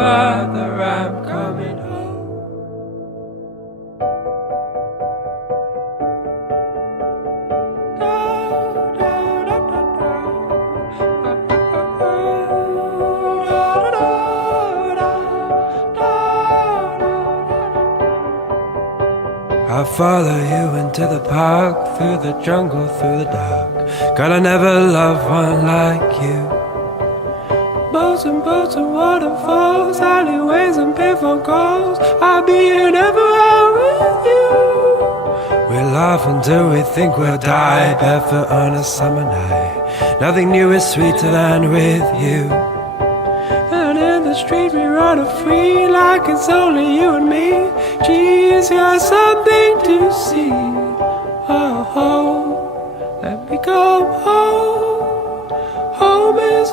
mother, I'm coming home. I'll follow you into the park, through the jungle, through the dark. God, I never loved one like you. Boats and waterfalls, alleyways and payphone calls. I'll be here never out with you. We'll laugh until we think we'll die, barefoot on a summer night. Nothing new is sweeter than with you. And in the street we run free, like it's only you and me. Geez, you're something to see. Oh, let me go home. Home is